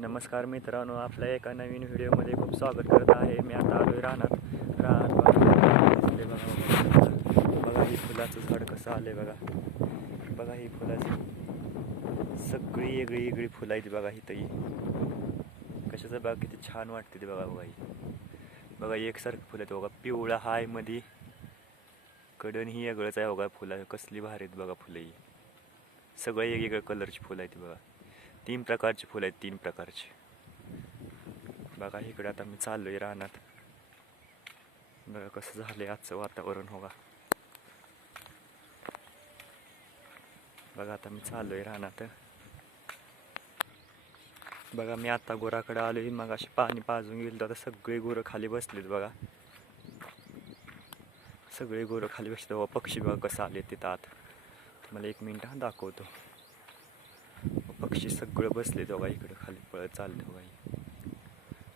नमस्कार मित्रांनो, आपल्या एका नवीन व्हिडिओमध्ये खूप स्वागत करत आहे. मी आता आलोय रानात. दिसते बघा ही फुलाचं झाड कसं आलंय बघा. बघा ही फुलाची सगळी वेगळी वेगळी फुलं आहेत बघा. ही तई कशाचं बघा किती छान वाटते ते बघा. बघा ही बघा एकसारखी फुलं आहेत बघा. पिवळा हाय मध्ये कडण ही वेगळंच आहे बघा. फुलं कसली भारी आहेत बघा. फुलं ही सगळे वेगवेगळ्या कलरची फुलं आहेत बघा. 3 प्रकारची फुलं आहेत, 3 प्रकारची. बघा इकडे आता मी चाललोय रानात. बघा कसं झालंय आजचं वातावरण हो का. बघा आता मी चाललोय रानात. बघा मी आता गुराकडे आलोय. मग अशी पाणी पाजून गेलो आता सगळे गुरं खाली बसलेत बघा. सगळे गुरं खाली बसले बघा. पक्षी बघा कसं आले तिथं आत. तुम्हाला 1 मिनिट दाखवतो. पक्षी सगळं बसले बघा. इकडं खाली पळत चालतं बघा.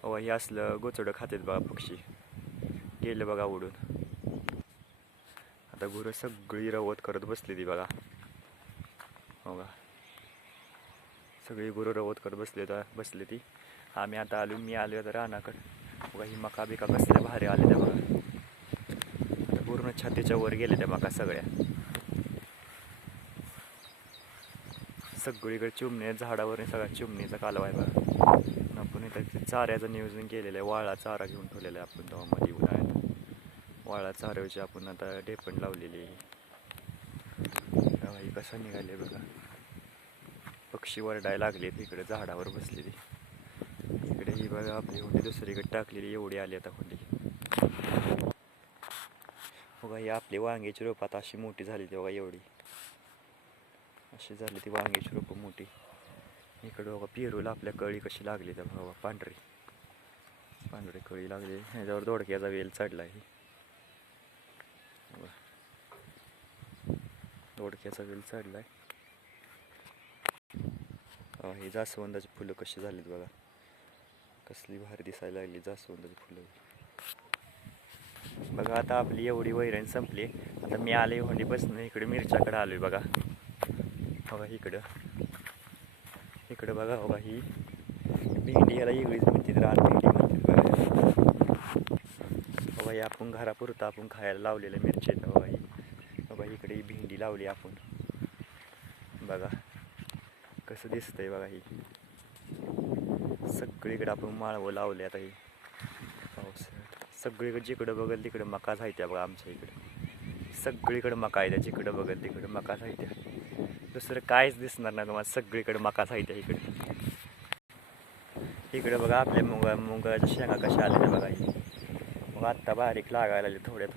बघा हे असलं गोचडं खातेत बघा पक्षी. गेलं बघा उडून. आता गुरं सगळी रवत करत बसली ती बघा. बघा सगळी गुरं रवत करत बसले ती. आम्ही आता आलो. मी आलो आता रानाकडं. बघा ही मका बिका कसल्या भारी आले त्या बघा. आता पूर्ण छातीच्या वर गेले त्या मका सगळ्या. सगळीकडे चिमणी झाडावर सगळ्या चिमणीचा कालवा आहे बघा. आपण इथं चाऱ्याचं नियोजन केलेलं आहे. वाळा चारा घेऊन ठेवलेला आहे आपण तेव्हा मध्ये उन्हाळ्यात. वाळा चाऱ्याची आपण आता ढेपण लावलेली आहे. ही कसं निघाले बघा. पक्षी वरडायला लागले इकडे झाडावर बसलेली. इकडे ही बघा आपली हुंडी दुसरीकडे टाकलेली. एवढी आली आता हुंडी. बघा ही आपली वांग्याची रोपात अशी मोठी झाली ती बघा. एवढी अशी झाली ती वांग्याची रोपं मोठी. इकडे बघा पेरूला आपल्या कळी कशी लागली त्या बघा. पांढरी कळी लागली. ह्याच्यावर दोडक्याचा वेल चढला आहे. दोडक्याचा वेल चढलाय. ही जास्वंदाची फुलं कशी झालीत बघा. कसली भारी दिसायला लागली जास्वंदाची फुलं बघा. आता आपली एवढी वैरण संपली. आता मी आले होंडी बसणं इकडे मिरच्याकडे आलोय बघा. बघा इकडं बघा. बघा ही भेंडी याला वेगळीच म्हणते. रान भेंडी म्हणते बघा. बघा ही आपण घरापुरतं आपण खायला लावलेलं मिरची आहेत बघा. ही बघा इकडे ही भेंडी लावली आपण. बघा कसं दिसतंय बघा. ही सगळीकडे आपण माळवं लावले. आता ही पावसाळ्यात सगळीकडे जिकडं बघल तिकडं मकाच आहे त्या बघा. आमच्या इकडे सगळीकडे मका आहे त्या. जिकडं बघल तिकडं मकाच आहे त्या. दुसरं काहीच दिसणार नाही तुम्हाला. सगळीकडे मकाच आहे त्या. इकडे बघा आपल्या मुगाच्या शेंगा कशा आल्या बघा. ही मग आत्ता बारीक लागायला लागले थोड्या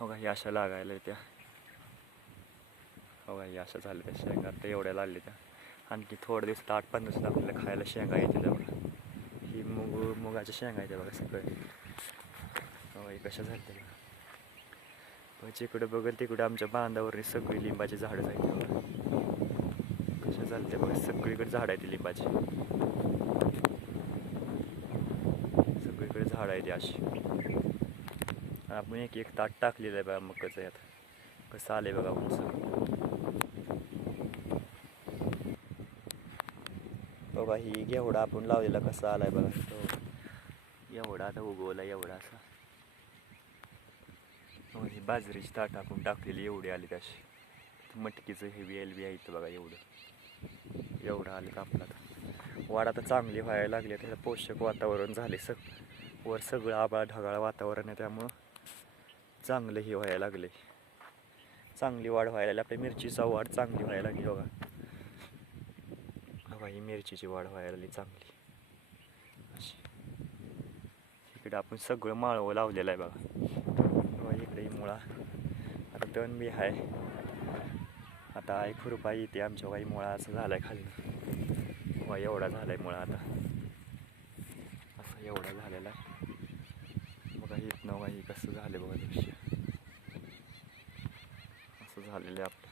बघा. ही अशा लागायला त्या बघा. ही अशा झाल्या त्या शेंगा. आता एवढ्या लागल्या त्या. आणखी थोडं दिवसात 8-15 दिवसात आपल्याला खायला शेंगा येते त्या बघा. ही मुगाच्या शेंगा येते बघा सगळे. बघा ही कशा झाल्या बघा. जिकडे बघल तिकडे आमच्या बांधावर सगळी लिंबाची झाडं आहेत बघा. कशा झाले बघा. सगळीकडे झाड आहे ती लिंबाची. सगळीकडे झाड आहे ती अशी. आपण एक ताट टाकलेलं आहे बघा मकाचं. यात कसं आलंय बघा उंच. बघा ही घेवडा आपण लावलेला कसा आलाय बघा. तो एवढा आता उगवला एवढा असा. ही बाजरीची ताट आपण टाकलेली एवढी आली अशी. मटकीचं हे वेल बी आहे बघा. एवढं आलं का आपलं. आता वाढ आता चांगली व्हायला लागली. त्याला पोषक वातावरण झाले. वर सगळं आबाळ ढगाळ वातावरण आहे. त्यामुळं चांगलं हे व्हायला लागले. चांगली वाढ व्हायला लागली. आपल्या मिरचीचा वाढ चांगली व्हायला लागली बघा. बघा ही मिरचीची वाढ व्हायला लागली चांगली अशी. इकडे आपण सगळं माळवं लावलेलं आहे बघा. इकडे मुळा आता तण बी आहे. आता आई खुरपा येते आमच्या काही मुळा असं झालाय खाली. वा एवढा झालाय मुळा आता. असं एवढा झालेला आहे बघा. येत नव्हा ही कसं झालं बघा दृश्य. असं झालेलं आहे आपलं.